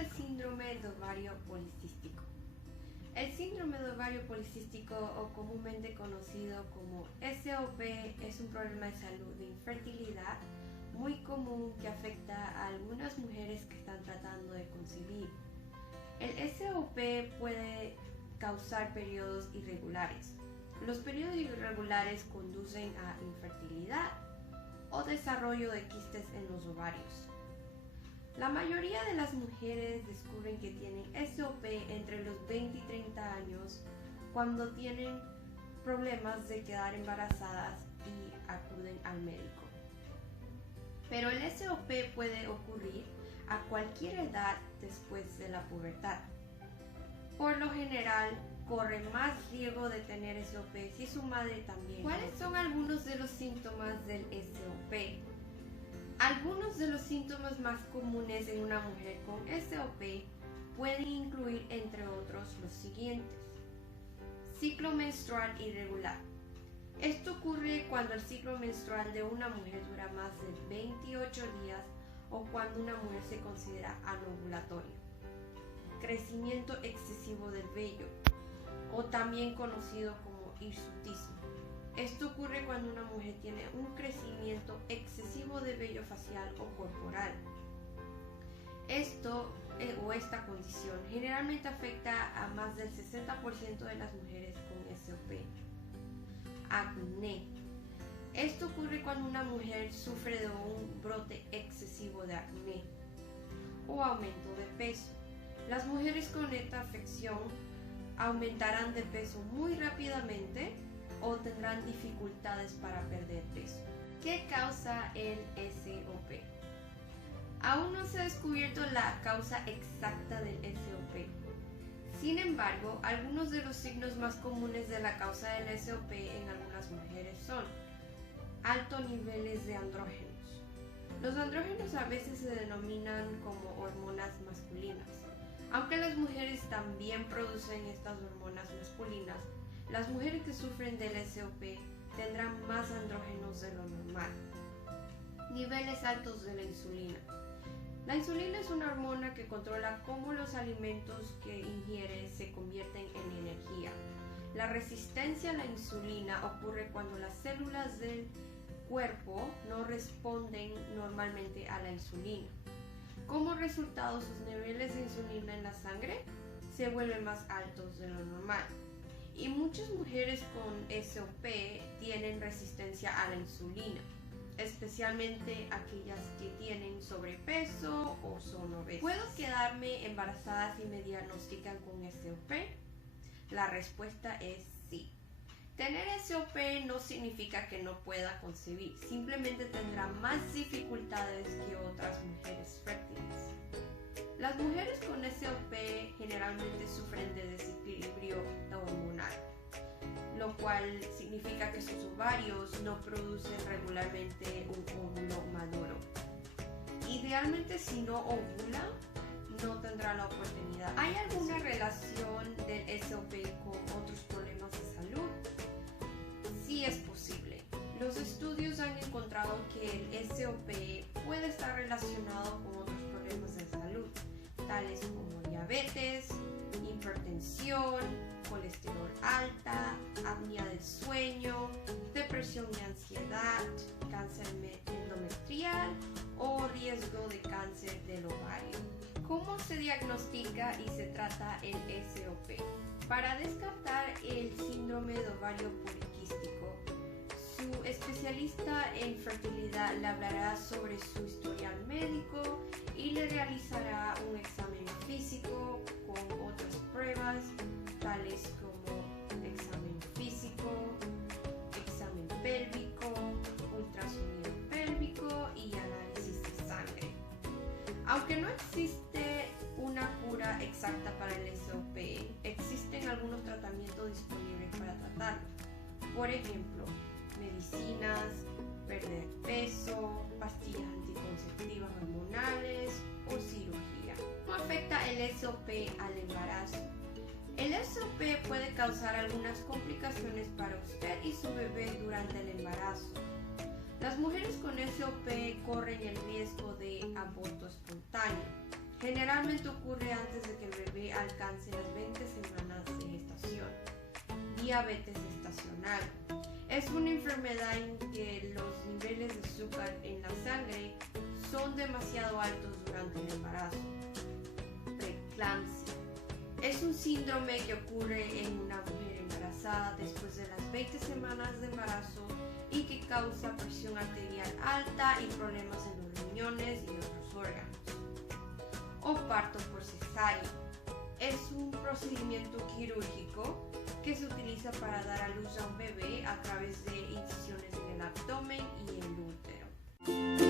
el síndrome de ovario policístico? El síndrome de ovario policístico, o comúnmente conocido como SOP, es un problema de salud de infertilidad muy común que afecta a algunas mujeres que están tratando de concebir. El SOP puede causar periodos irregulares. Los periodos irregulares conducen a infertilidad o desarrollo de quistes en los ovarios. La mayoría de las mujeres descubren que tienen SOP entre los 20 y 30 años cuando tienen problemas de quedar embarazadas y acuden al médico. Pero el SOP puede ocurrir a cualquier edad después de la pubertad. Por lo general, corre más riesgo de tener SOP si su madre también. ¿Cuáles son algunos de los síntomas del SOP? Algunos de los síntomas más comunes en una mujer con SOP pueden incluir, entre otros, los siguientes. Ciclo menstrual irregular. Esto ocurre cuando el ciclo menstrual de una mujer dura más de 28 días o cuando una mujer se considera anovulatoria. Crecimiento excesivo del vello, o también conocido como hirsutismo. Esto ocurre cuando una mujer tiene un crecimiento excesivo de vello facial o corporal. Esta condición generalmente afecta a más del 60% de las mujeres con SOP. Acné. Esto ocurre cuando una mujer sufre de un brote excesivo de acné o aumento de peso. Las mujeres con esta afección aumentarán de peso muy rápidamente o tendrán dificultades para perder peso. ¿Qué causa el SOP? Aún no se ha descubierto la causa exacta del SOP. Sin embargo, algunos de los signos más comunes de la causa del SOP en algunas mujeres son altos niveles de andrógenos. Los andrógenos a veces se denominan como hormonas masculinas. Aunque las mujeres también producen estas hormonas masculinas, las mujeres que sufren del SOP tendrán más andrógenos de lo normal. Niveles altos de la insulina. La insulina es una hormona que controla cómo los alimentos que ingieres se convierten en energía. La resistencia a la insulina ocurre cuando las células del cuerpo no responden normalmente a la insulina. Como resultado, sus niveles de insulina en la sangre se vuelven más altos de lo normal. Y muchas mujeres con SOP tienen resistencia a la insulina, especialmente aquellas que tienen sobrepeso o son obesas. ¿Puedo quedarme embarazada si me diagnostican con SOP? La respuesta es sí. Tener SOP no significa que no pueda concebir, simplemente tendrá más dificultades que otras mujeres fértiles. Las mujeres con SOP generalmente sufren de desequilibrio hormonal, lo cual significa que sus ovarios no producen regularmente un óvulo maduro. Idealmente, si no ovula, no tendrá la oportunidad. ¿Hay alguna relación del SOP con otros problemas de salud? Sí, es posible. Los estudios han encontrado que el SOP puede estar relacionado con otros problemas de salud, tales como diabetes, hipertensión, colesterol alta, apnea del sueño, depresión y ansiedad, cáncer endometrial o riesgo de cáncer del ovario. ¿Cómo se diagnostica y se trata el SOP? Para descartar el síndrome de ovario poliquístico, su especialista en fertilidad le hablará sobre su historial médico y le realizará un examen físico con otras pruebas, tales como examen físico, examen pélvico, ultrasonido pélvico y análisis de sangre. Aunque no existe una cura exacta para el SOP, existen algunos tratamientos disponibles para tratarlo. Por ejemplo, medicinas, perder peso, pastillas anticonceptivas hormonales o cirugía. ¿Cómo afecta el SOP al embarazo? El SOP puede causar algunas complicaciones para usted y su bebé durante el embarazo. Las mujeres con SOP corren el riesgo de aborto espontáneo. Generalmente ocurre antes de que el bebé alcance las 20 semanas de gestación. Diabetes gestacional. Es una enfermedad en que los niveles de azúcar en la sangre son demasiado altos durante el embarazo. Preeclampsia. Es un síndrome que ocurre en una mujer embarazada después de las 20 semanas de embarazo y que causa presión arterial alta y problemas en los riñones y otros órganos. O parto por cesárea. Es un procedimiento quirúrgico que se utiliza para dar a luz a un bebé a través de incisiones en el abdomen y el útero.